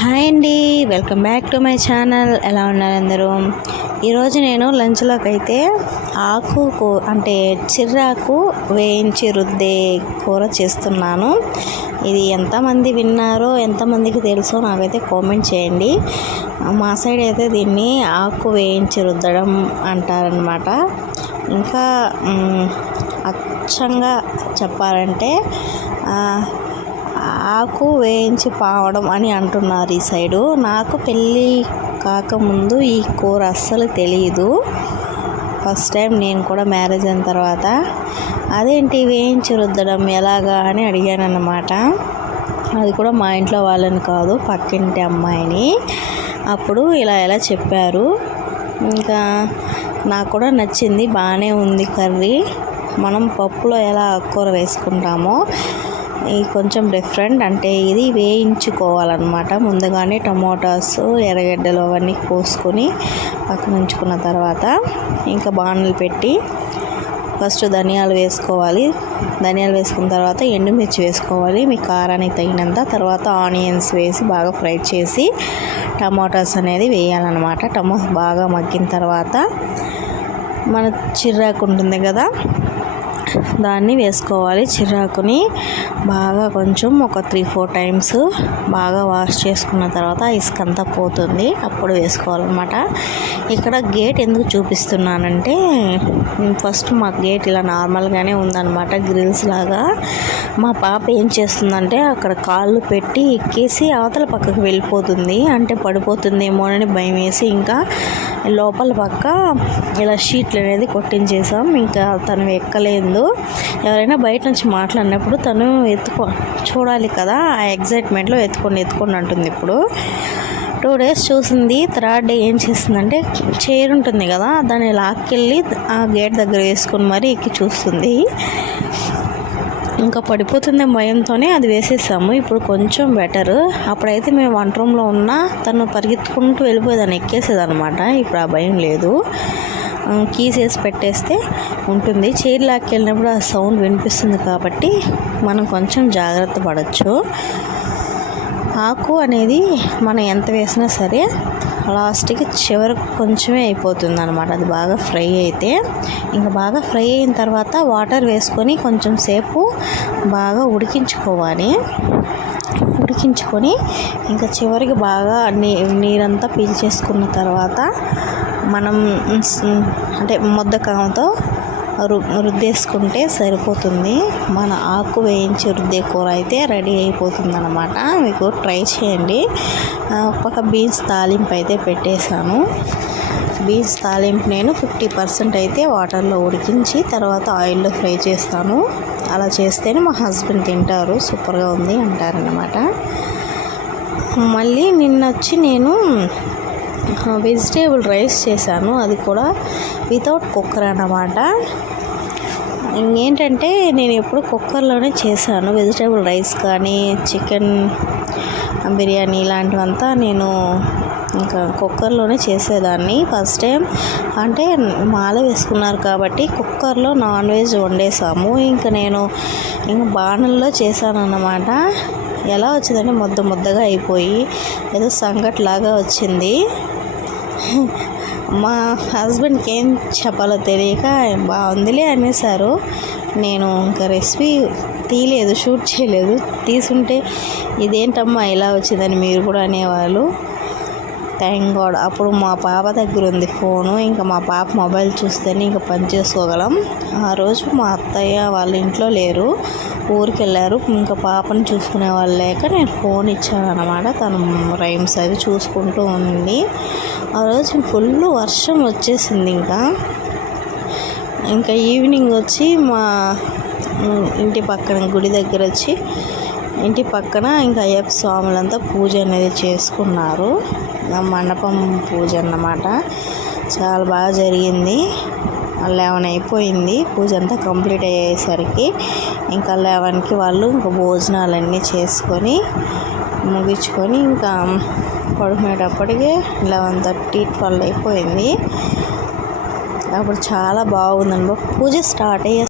Hi అండి welcome back to my channel. ఎలా ఉన్నారు అందరూ? ఈరోజు నేను లంచ్లోకి అయితే ఆకు కూ- అంటే చిర్రాకు వేయించి రుద్దే కూర చేస్తున్నాను. ఇది ఎంతమంది విన్నారో ఎంతమందికి తెలుసో నాకైతే కామెంట్ చేయండి. మా సైడ్ అయితే దీన్ని ఆకు వేయించి రుద్దడం అంటారనమాట ఇంకా అచ్చంగా చెప్పాలంటే ఆకు వేయించి పావడం అని అంటున్నారు ఈ సైడు. నాకు పెళ్ళి కాకముందు ఈ కూర అస్సలు తెలియదు ఫస్ట్ టైం నేను కూడా మ్యారేజ్ అయిన తర్వాత అదేంటి వేయించి రుద్దడం ఎలాగా అని అడిగాను అన్నమాట అది కూడా మా ఇంట్లో వాళ్ళని కాదు పక్కింటి అమ్మాయిని. అప్పుడు ఇలా ఎలా చెప్పారు. ఇంకా నాకు కూడా నచ్చింది బాగానే ఉంది కర్రీ. మనం పప్పులో ఎలా ఆకుకూర వేసుకుంటామో కొంచెం డిఫరెంట్ అంటే ఇది వేయించుకోవాలన్నమాట. ముందుగానే టమోటాస్ ఎర్రగడ్డలు అవన్నీ కోసుకొని పక్కన ఉంచుకున్న తర్వాత ఇంకా బాణలు పెట్టి ఫస్ట్ ధనియాలు వేసుకోవాలి. ధనియాలు వేసుకున్న తర్వాత ఎండుమిర్చి వేసుకోవాలి. మీ కారానికి తగినంత తర్వాత ఆనియన్స్ వేసి బాగా ఫ్రై చేసి టమాటాస్ అనేది వేయాలన్నమాట. టమో బాగా మగ్గిన తర్వాత మన చిర్రాకు ఉంటుంది కదా దాన్ని వేసుకోవాలి. చిరాకుని బాగా కొంచెం ఒక త్రీ ఫోర్ టైమ్స్ బాగా వాష్ చేసుకున్న తర్వాత ఇసుక అంతా పోతుంది. అప్పుడు వేసుకోవాలన్నమాట. ఇక్కడ గేట్ ఎందుకు చూపిస్తున్నానంటే ఫస్ట్ మా గేట్ ఇలా నార్మల్గానే ఉందన్నమాట గ్రిల్స్ లాగా. మా పాప ఏం చేస్తుందంటే అక్కడ కాళ్ళు పెట్టి ఎక్కేసి అవతల పక్కకు వెళ్ళిపోతుంది. అంటే పడిపోతుందేమోనని భయం వేసి ఇంకా లోపల పక్క ఇలా షీట్లు అనేది కొట్టించేసాం. ఇంకా తను ఎక్కలేదు. ఎవరైనా బయట నుంచి మాట్లాడినప్పుడు తను ఎత్తుకో చూడాలి కదా ఆ ఎగ్జైట్మెంట్లో ఎత్తుకొని ఎత్తుకొని అంటుంది ఇప్పుడు. టూ డేస్ చూసింది థర్డ్ డే ఏం చేస్తుందంటే చైర్ ఉంటుంది కదా దాన్ని లాక్కెళ్ళి ఆ గేట్ దగ్గర వేసుకొని మరీ ఎక్కి చూస్తుంది. ఇంకా పడిపోతుంది భయంతోనే అది వేసేసాము ఇప్పుడు కొంచెం బెటర్ అప్పుడైతే మేము వంట రూమ్లో ఉన్నా తను పరిగెత్తుకుంటూ వెళ్ళిపోయేదాన్ని ఎక్కేసేదనమాట ఇప్పుడు ఆ భయం లేదు. కీస్ వేసి పెట్టేస్తే ఉంటుంది. చైర్ లాక్కెళ్ళినప్పుడు ఆ సౌండ్ వినిపిస్తుంది కాబట్టి మనం కొంచెం జాగ్రత్త పడవచ్చు ఆకు అనేది మనం ఎంత వేసినా సరే లాస్ట్కి చివరికి కొంచెమే అయిపోతుంది అనమాట అది బాగా ఫ్రై అయితే. ఇంకా బాగా ఫ్రై అయిన తర్వాత వాటర్ వేసుకొని కొంచెం సేపు బాగా ఉడికించుకోవాలి. ఉడికించుకొని ఇంకా చివరికి బాగా నీ నీరంతా పీల్చేసుకున్న తర్వాత మనం అంటే ముద్దకంతో రు రుద్దేసుకుంటే సరిపోతుంది. మన ఆకు వేయించి రుద్దే కూర అయితే రెడీ అయిపోతుంది అనమాట మీకు ట్రై చేయండి. పక్క బీన్స్ తాలింపు అయితే పెట్టేశాను. బీన్స్ తాలింపు నేను ఫిఫ్టీ పర్సెంట్ అయితే వాటర్లో ఉడికించి తర్వాత ఆయిల్లో ఫ్రై చేస్తాను. అలా చేస్తేనే మా హస్బెండ్ తింటారు. సూపర్గా ఉంది అంటారనమాట మళ్ళీ నిన్న వచ్చి నేను వెజిటేబుల్ రైస్ చేశాను. అది కూడా వితౌట్ కుక్కర్ అన్నమాట. ఇంకేంటంటే నేను ఎప్పుడు కుక్కర్లోనే చేశాను. వెజిటేబుల్ రైస్ కానీ చికెన్ బిర్యానీ ఇలాంటివంతా నేను ఇంకా కుక్కర్లోనే చేసేదాన్ని. ఫస్ట్ టైం అంటే మాల వేసుకున్నారు కాబట్టి కుక్కర్లో నాన్ వెజ్ వండేసాము ఇంకా నేను ఇంకా బాణల్లో చేశాను అన్నమాట ఎలా వచ్చిందంటే ముద్ద ముద్దగా అయిపోయి ఏదో సంగట్లాగా వచ్చింది. మా హస్బెండ్కి ఏం చెప్పాలో తెలియక బాగుందిలే అనేసారు. నేను ఇంకా రెసిపీ తీయలేదు షూట్ చేయలేదు. తీసుంటే ఇదేంటమ్మా ఇలా వచ్చిందని మీరు కూడా అనేవాళ్ళు. Thank God. అప్పుడు మా పాప దగ్గర ఉంది ఫోను. ఇంకా మా పాప మొబైల్ చూస్తేనే ఇంకా పని చేసుకోగలం. ఆ రోజు మా అత్తయ్య వాళ్ళ ఇంట్లో లేరు. ఊరికి వెళ్ళారు ఇంకా పాపని చూసుకునే వాళ్ళు లేక నేను ఫోన్ ఇచ్చాను అనమాట తను రైమ్స్ అవి చూసుకుంటూ ఉంది. ఆ రోజు ఫుల్ వర్షం వచ్చేసింది ఇంకా. ఇంకా ఈవినింగ్ వచ్చి మా ఇంటి పక్కన గుడి దగ్గర వచ్చి ఇంటి పక్కన ఇంకా అయ్యప్ప స్వాములంతా పూజ అనేది చేసుకున్నారు. మండపం పూజ అన్నమాట. చాలా బాగా జరిగింది. లెవెన్ అయిపోయింది. పూజ అంతా కంప్లీట్ అయ్యేసరికి ఇంకా లెవెన్కి వాళ్ళు ఇంకా భోజనాలన్నీ చేసుకొని ముగించుకొని ఇంకా పడుకునేటప్పటికే లెవెన్ థర్టీ ట్వెల్వ్ అయిపోయింది. అప్పుడు చాలా బాగుందండి పూజ స్టార్ట్ అయ్యే